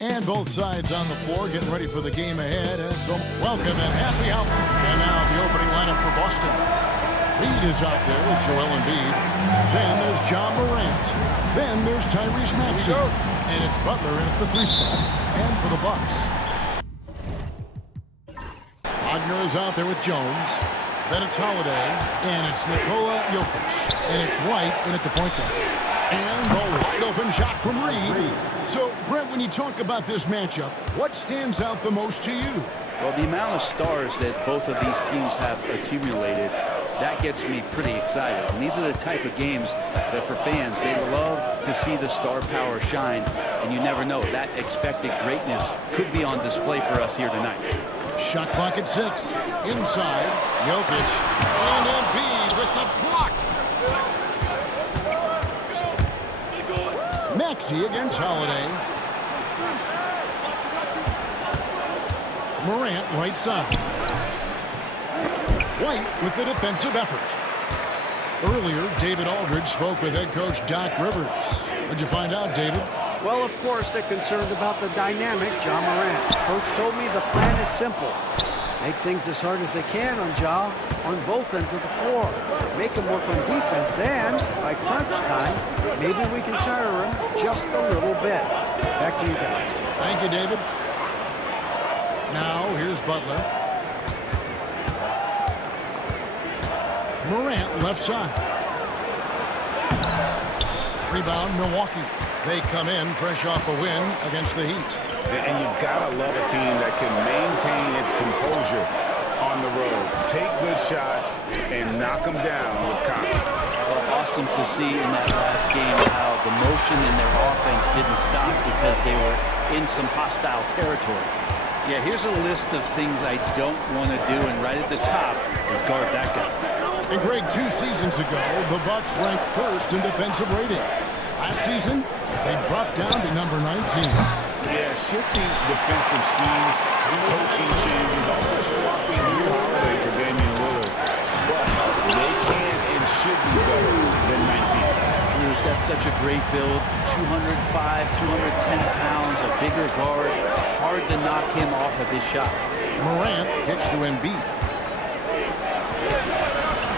And both sides on the floor getting ready for the game ahead. And so welcome and happy out. And now the opening lineup for Boston. Reed is out there with Joel Embiid. Then there's John Morant. Then there's Tyrese Maxey. And it's Butler in at the 3 spot. And for the Bucks, Wagner is out there with Jones. Then it's Holiday. And it's Nikola Jokic. And it's White in at the point guard. And the wide open shot from Reed. So, Brent, when you talk about this matchup, what stands out the most to you? Well, the amount of stars that both of these teams have accumulated, that gets me pretty excited. And these are the type of games that for fans, they love to see the star power shine. And you never know, that expected greatness could be on display for us here tonight. Shot clock at 6. Inside, Jokic. And Embiid with the block. Maxey against Holiday. Morant right side. White with the defensive effort. Earlier, David Aldridge spoke with head coach Doc Rivers. What'd you find out, David? Well, of course, they're concerned about the dynamic John Morant. Coach told me the plan is simple. Make things as hard as they can on Ja on both ends of the floor. Make him work on defense, and by crunch time, maybe we can tire him just a little bit. Back to you guys. Thank you, David. Now, here's Butler. Morant, left side. Rebound, Milwaukee. They come in fresh off a win against the Heat. And you've got to love a team that can maintain its composure on the road. Take good shots and knock them down with confidence. Well, awesome to see in that last game how the motion in their offense didn't stop because they were in some hostile territory. Yeah, here's a list of things I don't want to do, and right at the top is guard that guy. And Greg, 2 seasons ago, the Bucks ranked first in defensive rating. Last season, they dropped down to number 19. Yeah, shifting defensive schemes, coaching changes, also swapping Drew Holiday for Damian Lillard. But they can and should be better than 19. Drew's got such a great build, 205, 210 pounds, a bigger guard. Hard to knock him off of his shot. Morant gets to Embiid.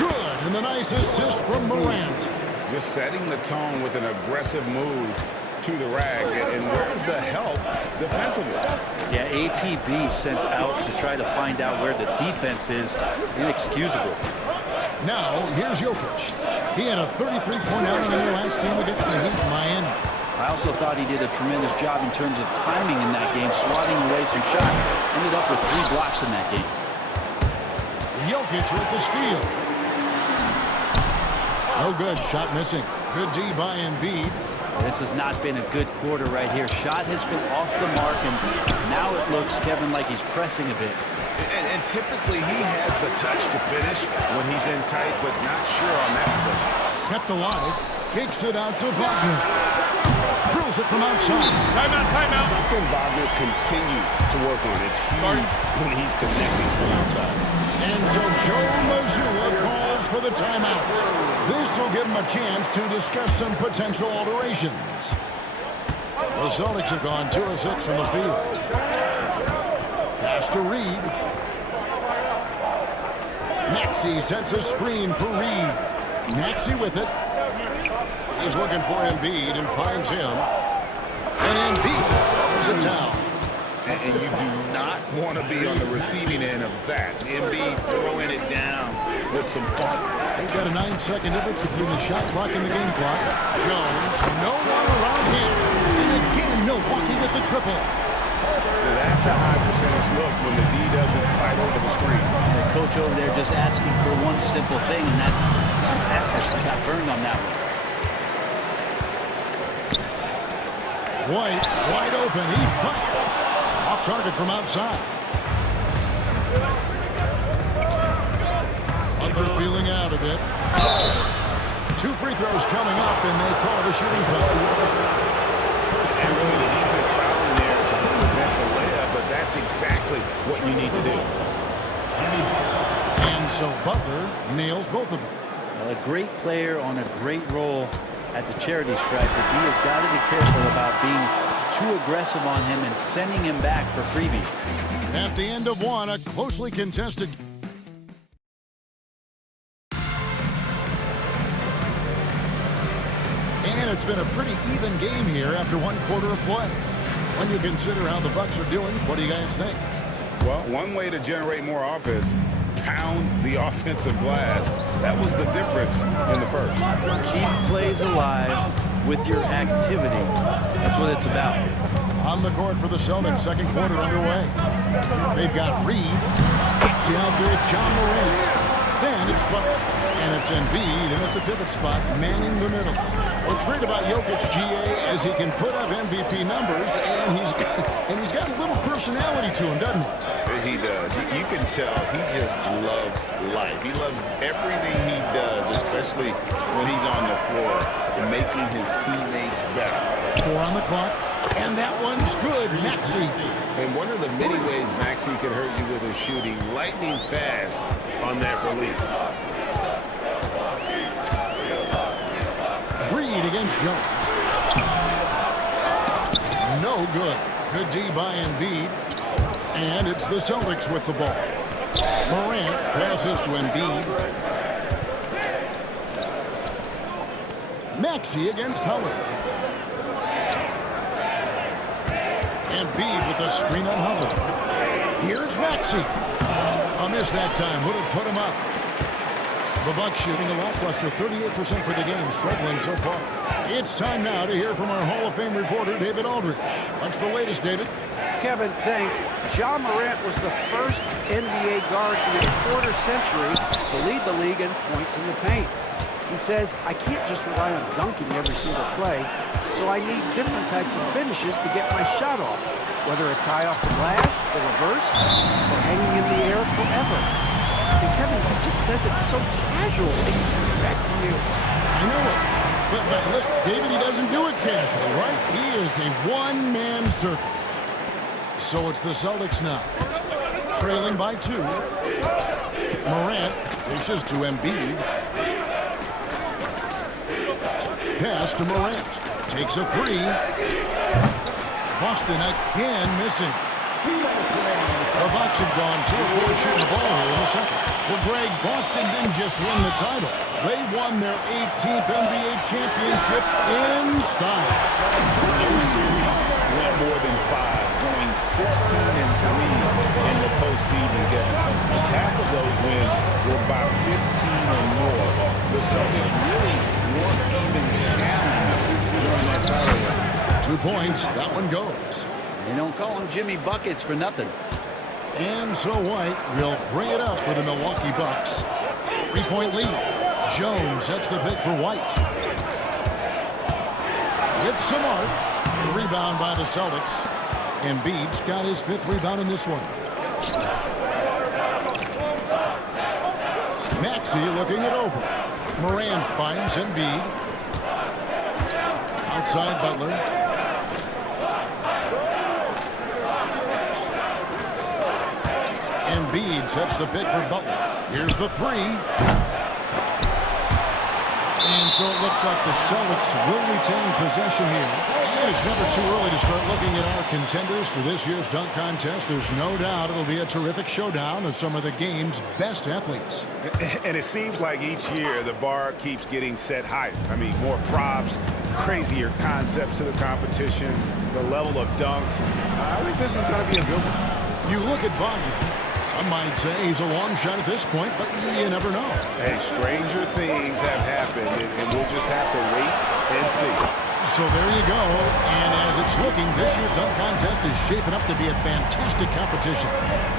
Good, and the nice assist from Morant. Just setting the tone with an aggressive move to the rack. And where's the help defensively? Yeah, APB sent out to try to find out where the defense is. Inexcusable. Now, here's Jokic. He had a 33-point outing in their last game against the Heat in Miami. I also thought he did a tremendous job in terms of timing in that game, swatting away some shots. Ended up with 3 blocks in that game. Jokic with the steal. No good. Shot missing. Good D by Embiid. This has not been a good quarter right here. Shot has been off the mark, and now it looks, Kevin, like he's pressing a bit. And typically he has the touch to finish when he's in tight, but not sure on that possession. Kept alive. Kicks it out to Wagner. Drills it from outside. Timeout. Something Wagner continues to work on. It's huge when he's connecting from outside. And so Joe Mazzulla calls for the timeout. This will give him a chance to discuss some potential alterations. The Celtics have gone 2 of 6 from the field. Pass to Reed. Maxey sets a screen for Reed. Maxey with it. He's looking for Embiid and finds him. And Embiid throws it down. And you do not want to be on the receiving end of that. Embiid throwing it down with some fun. They've got a 9-second difference between the shot clock and the game clock. Jones, no one around him. And again, Milwaukee with the triple. That's a high percentage look when the D doesn't fight over the screen. The coach over there just asking for one simple thing, and that's some effort. I got burned on that one. White, wide open. He fires. Off target from outside. Butler feeling out a bit. 2 free throws coming up, and they call the shooting foul. And really the defense fouling there to prevent the layup, but that's exactly what you need to do. And so Butler nails both of them. Well, a great player on a great role at the charity stripe. The D has got to be careful about being too too aggressive on him and sending him back for freebies. At the end of one, a closely contested. And it's been a pretty even game here after one quarter of play. When you consider how the Bucks are doing, what do you guys think? Well, one way to generate more offense, pound the offensive glass. That was the difference in the first. Keep plays alive with your activity. That's what it's about. On the court for the Celtics, second quarter underway. They've got Reed. See out there, John Morant. Then it's Butler. And it's Embiid, and at the pivot spot, manning the middle. What's great about Jokic, GA, is he can put up MVP numbers, and he's got a little personality to him, doesn't he? He does. You can tell he just loves life. He loves everything he does, especially when he's on the floor, making his teammates better. 4 on the clock, and that one's good. Maxey. And one of the many ways Maxey can hurt you with his shooting, lightning fast on that release. Reed against Jones. No good. Good D by Embiid. And it's the Celtics with the ball. Morant passes to Embiid. Maxey against Holiday. Embiid with the screen on Holiday. Here's Maxey. A miss that time. Would have put him up. The Bucks shooting a lackluster 38% for the game, struggling so far. It's time now to hear from our Hall of Fame reporter, David Aldridge. What's the latest, David? Kevin, thanks. Ja Morant was the first NBA guard in a quarter century to lead the league in points in the paint. He says, I can't just rely on dunking every single play, so I need different types of finishes to get my shot off, whether it's high off the glass, the reverse, or hanging in the air forever. And Kevin just says it so casually. Back to you. I know it. But look, David, he doesn't do it casually, right? He is a one-man circus. So it's the Celtics now. Trailing by 2. Morant dishes to Embiid. Pass to Morant. Takes a 3. Boston again missing. The Bucks have gone 2 for shooting the ball here in the second. Well, Greg, Boston didn't just win the title. They won their 18th NBA championship in style. No series went more than 5, going 16-3 in the postseason, Kevin. Half of those wins were by 15 or more. The Celtics really weren't even challenged during that title run. 2 points. That one goes. They don't call him Jimmy Buckets for nothing. And so White will bring it up for the Milwaukee Bucks. 3-point lead. Jones sets the pick for White. With some arc. The rebound by the Celtics. Embiid's got his 5th rebound in this one. Maxey looking it over. Morant finds Embiid. Outside Butler. Embiid sets the pick for Butler. Here's the 3. And so it looks like the Celtics will retain possession here. And it's never too early to start looking at our contenders for this year's dunk contest. There's no doubt it'll be a terrific showdown of some of the game's best athletes. And it seems like each year the bar keeps getting set higher. I mean, more props, crazier concepts to the competition, the level of dunks. I think this is going to be a good one. You look at Wagner. Some might say he's a long shot at this point, but you never know. Hey, stranger things have happened, and we'll just have to wait and see. So there you go. And as it's looking, this year's dunk contest is shaping up to be a fantastic competition.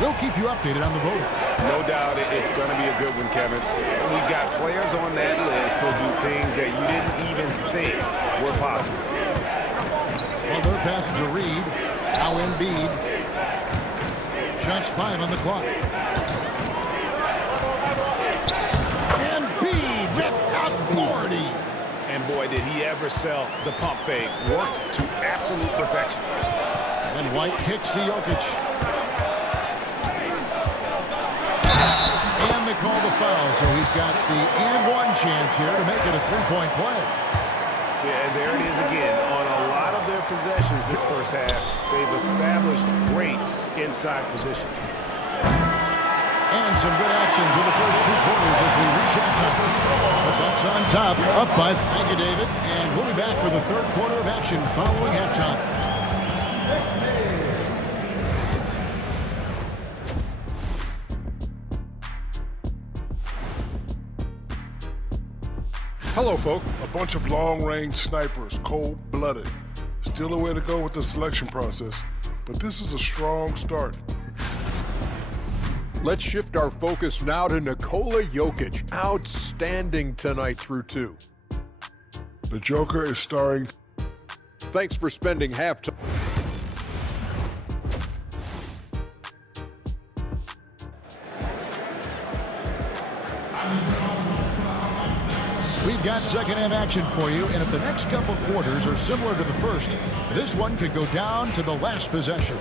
We'll keep you updated on the voting. No doubt it's going to be a good one, Kevin. And we've got players on that list who'll do things that you didn't even think were possible. Well, their passage to Reed. Now Embiid. Just 5 on the clock. Embiid with authority. And boy, did he ever sell the pump fake. Worked to absolute perfection. And White kicks to Jokic. And they call the foul, so he's got the and-one chance here to make it a 3-point play. Yeah, and there it is again. On a lot of their possessions, this first half. They've established great inside position. And some good action through the first 2 quarters as we reach halftime. The Bucks on top, up by. Thank you, David. And we'll be back for the 3rd quarter of action following halftime. Hello, folks. A bunch of long-range snipers, cold-blooded. Still a way to go with the selection process, but this is a strong start. Let's shift our focus now to Nikola Jokic. Outstanding tonight through 2. The Joker is starring. Thanks for spending halftime. We've got second half action for you, and if the next couple quarters are similar to the first, this one could go down to the last possession.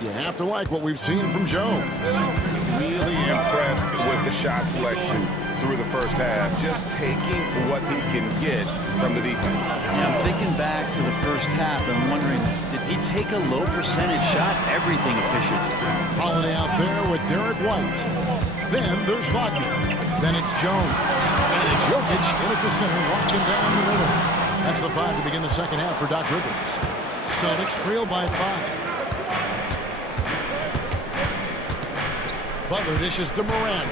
You have to like what we've seen from Jones. Really impressed with the shot selection through the first half, just taking what he can get from the defense. Yeah, I'm thinking back to the first half and wondering, did he take a low percentage shot? Everything efficient. Holiday out there with Derek White. Then there's Wagner. Then it's Jones. And it's Jokic in at the center, walking down the middle. That's the 5 to begin the second half for Doc Rivers. Celtics trail by 5. Butler dishes to Morant.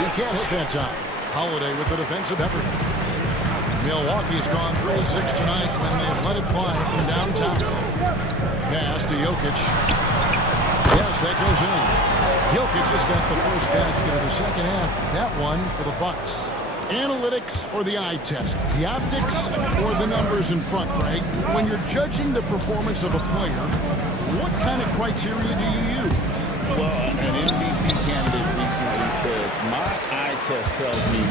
He can't hit that time. Holiday with the defensive effort. Milwaukee's gone 3-6 tonight when they've let it fly from downtown. Pass to Jokic. Yes, that goes in. Jokic has got the first basket of the second half. That one for the Bucks. Analytics or the eye test? The optics or the numbers in front, Greg? When you're judging the performance of a player, what kind of criteria do you use? Well, an MVP candidate recently said, my eye test tells me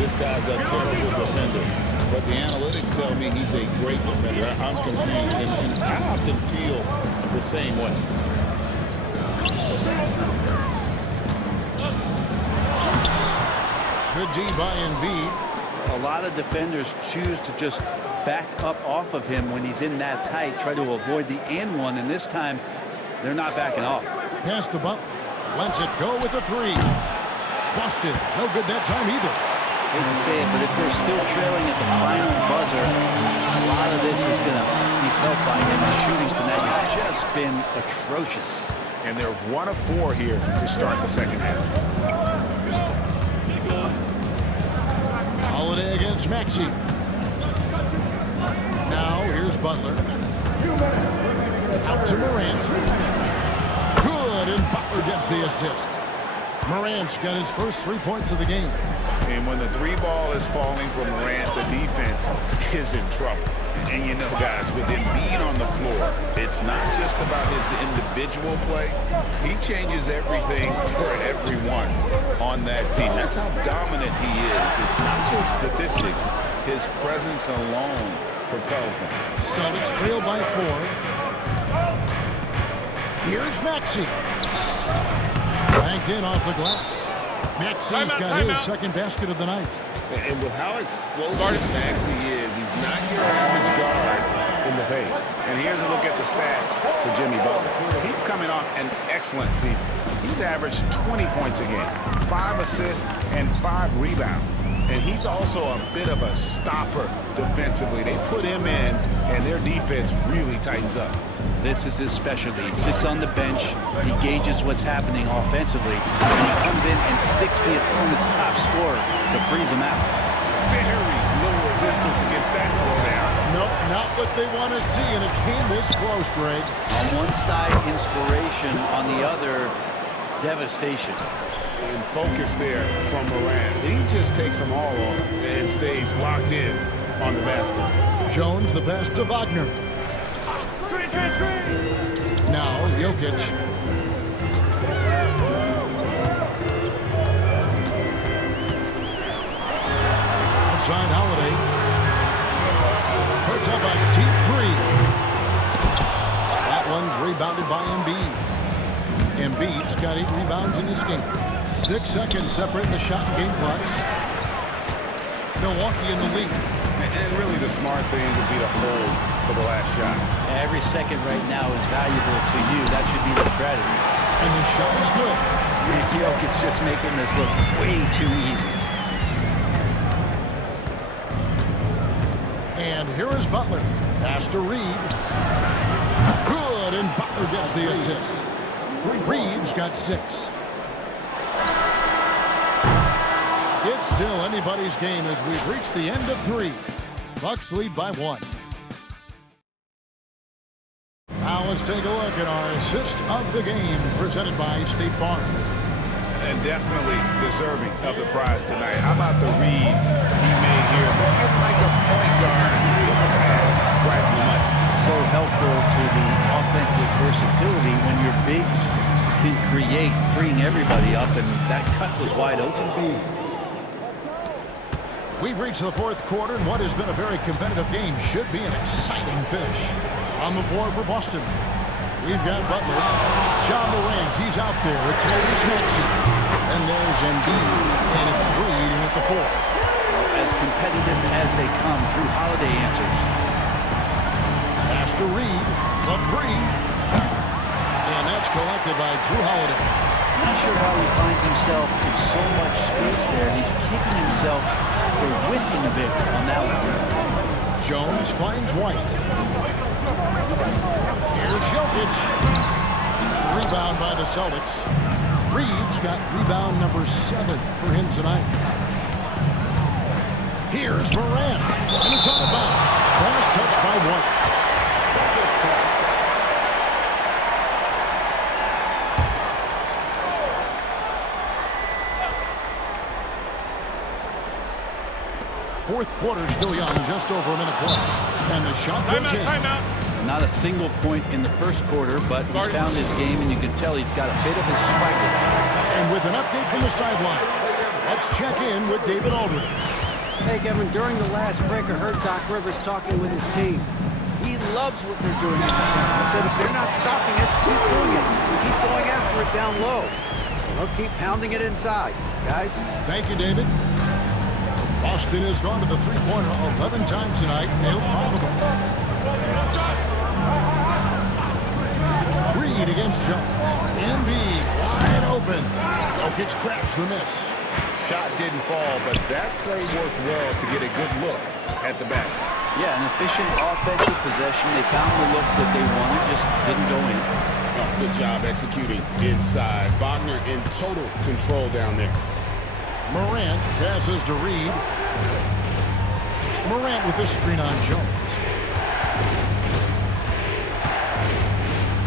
this guy's a terrible defender, but the analytics tell me he's a great defender. I'm confused, and I often feel the same way. Good D by Embiid. A lot of defenders choose to just back up off of him when he's in that tight, try to avoid the and one, and this time they're not backing off. Pass to Butler. Lets it go with a 3. Busted. No good that time either. Hate to say it, but if they're still trailing at the final buzzer, a lot of this is going to be felt by him. His shooting tonight has just been atrocious. And they're 1 of 4 here to start the second half. Holiday against Maxey. Now here's Butler. Out to Morant. Good, and Butler gets the assist. Morant's got his first 3 points of the game. And when the 3 ball is falling for Morant, the defense is in trouble. And you know, guys, with Embiid on the floor, it's not just about his individual play. He changes everything for everyone on that team. That's how dominant he is. It's not just statistics. His presence alone propels them. Celtics trail by 4. Here's Maxey. Banked in off the glass. Maxey's got his second basket of the night. And with how explosive Maxey is, he's not your average guard in the paint. And here's a look at the stats for Jimmy Butler. He's coming off an excellent season. He's averaged 20 points a game, 5 assists, and 5 rebounds. And he's also a bit of a stopper defensively. They put him in, and their defense really tightens up. This is his specialty. He sits on the bench, he gauges what's happening offensively, and he comes in and sticks the opponent's top scorer to freeze him out. Very low resistance against that throwdown. No, not what they want to see, and it came this close, Greg. On one side, inspiration. On the other, devastation. And focus there from Morant. He just takes them all on and stays locked in on the basket. Jones, the pass to Wagner. Now, Jokic. Outside Holiday. Puts up a deep 3. That one's rebounded by Embiid. Embiid's got 8 rebounds in this game. 6 seconds separating the shot and game clocks. Milwaukee in the lead. And really the smart thing would be to hold for the last shot. Every second right now is valuable to you. That should be the strategy. And the shot is good. And Jokic's just making this look way too easy. And here is Butler. Pass to Reed. Good, and Butler gets the assist. Reed's got 6. It's still anybody's game as we've reached the end of 3. Bucks lead by 1. Now let's take a look at our assist of the game presented by State Farm. And definitely deserving of the prize tonight. How about the read he made here? Looking like a point guard with the pass right in the money. So helpful to the offensive versatility when your bigs can create, freeing everybody up, and that cut was wide open. We've reached the 4th quarter, and what has been a very competitive game should be an exciting finish. On the floor for Boston, we've got Butler. John Morant, he's out there with Tyrese Maxey. And there's Embiid, and it's Reed in at the 4. As competitive as they come, Drew Holiday answers. Pass to Reed, the 3. And that's collected by Drew Holiday. Not sure how he finds himself in so much space there. He's kicking himself for whiffing a bit on that one. Jones finds White. Here's Jokic. Rebound by the Celtics. Reed's got rebound number 7 for him tonight. Here's Morant. And it's on the bounce. Last touch by White. Fourth quarter still young, just over a minute play. And the shot goes in. Not a single point in the first quarter, but he's found his game, and you can tell he's got a bit of his swagger. And with an update from the sideline, let's check in with David Aldridge. Hey, Kevin, during the last break, I heard Doc Rivers talking with his team. He loves what they're doing. He said if they're not stopping us, keep doing it. Keep going after it down low. They'll keep pounding it inside, guys. Thank you, David. Boston has gone to the three-pointer 11 times tonight, nailed 5 of them. Reed against Jones. Embiid wide open. Jokic cracks the miss. Shot didn't fall, but that play worked well to get a good look at the basket. Yeah, an efficient offensive possession. They found the look that they wanted, just didn't go in. Good job executing inside. Wagner in total control down there. Morant passes to Reed. Morant with the screen on Jones.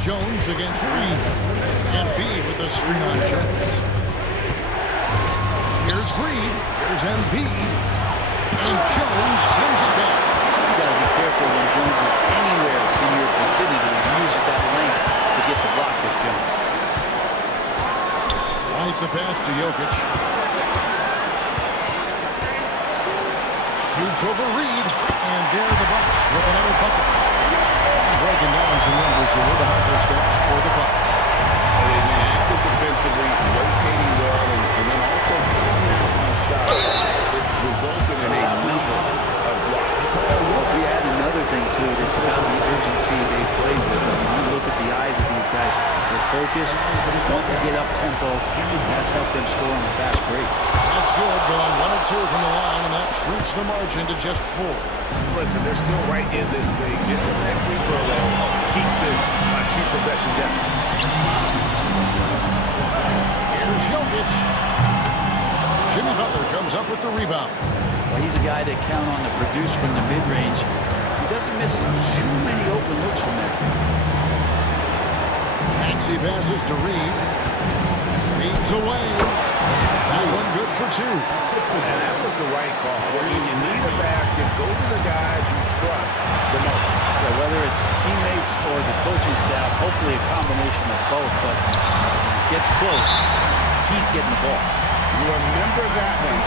Jones against Reed. Embiid with the screen on Jones. Here's Reed. Here's Embiid. And Jones sends it back. You got to be careful when Jones is anywhere in your vicinity. Use that length to get the block this Jones. Right the pass to Jokic. Shoots over Reed, and there the Bucks with another bucket. Breaking down some numbers here, the hustle stats for the Bucks. And they've been active defensively, rotating well, and then also closing out on shots. It's resulted in a number of blocks. If we add another thing to it, it's about the urgency they play with. When you look at the eyes of these guys, they're focused, don't get up tempo. That's helped them score on the fast break. That's good, going 1 or 2 from the line, and that shrinks the margin to just 4. Listen, they're still right in this thing. Missing that free throw, though, keeps this a 2-possession deficit. Here's Jokic. Jimmy Butler comes up with the rebound. Well, he's a guy that count on to produce from the mid-range. He doesn't miss too many open looks from there. Maxey passes to Reed. Feeds away. That one good for 2. And that was the right call. When you need a basket, go to the guys you trust the most. Yeah, whether it's teammates or the coaching staff, hopefully a combination of both, but when it gets close, he's getting the ball. You remember that one,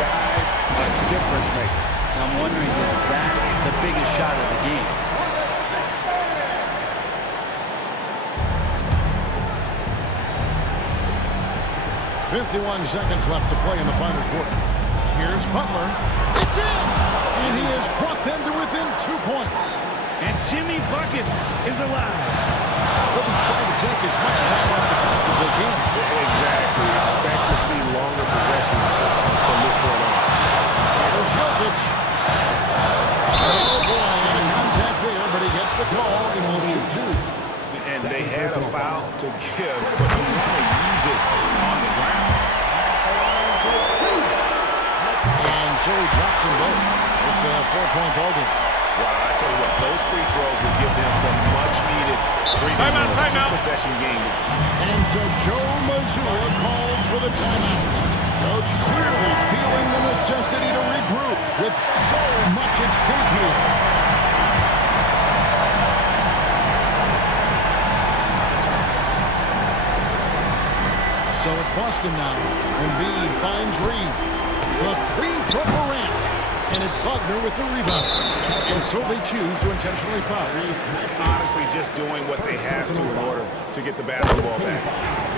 guys, a difference maker. I'm wondering, is that the biggest shot of the game? 51 seconds left to play in the final quarter. Here's Butler. It's in! And he has brought them to within 2 points. And Jimmy Buckets is alive. They'll be trying to take as much time off the clock as they can. Exactly. Expect to see longer possessions from this point on. There's Jokic. Oh, boy, out of contact there, but he gets the call and will shoot 2. And they had a foul to give, but you want to use it on the ground. And so he drops them both. It's a 4-point ball game. Wow, I tell you what, those free throws would give them some much-needed breathing room. Two-possession game. And so Joe Mazzulla calls for the timeout. Coach clearly feeling the necessity to regroup with so much at stake here. So it's Boston now. Embiid finds Reed. The 3 from Morant. And it's Wagner with the rebound. And so they choose to intentionally foul. Honestly, just doing what they have to in order to get the basketball back.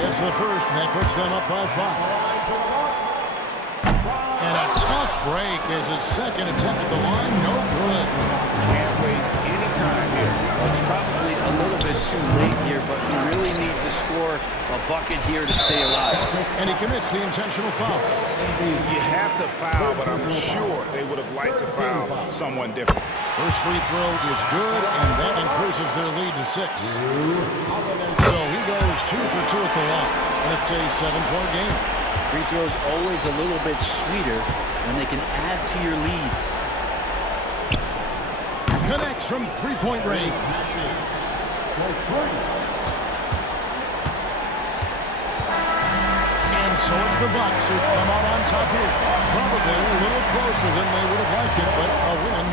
It's the first, and that puts them up by 5. And a tough break as his second attempt at the line, no good. Can't waste any time here. It's probably a little bit too late here, but you really need to score a bucket here to stay alive. And he commits the intentional foul. You have to foul, but I'm sure they would have liked to foul someone different. First free throw is good, and that increases their lead to 6. So he goes 2 for 2 at the line, and it's a 7-point game. Free throws always a little bit sweeter when they can add to your lead. Connects from 3-point range. And so it's the Bucks who come out on top here. Probably a little closer than they would have liked it, but a win.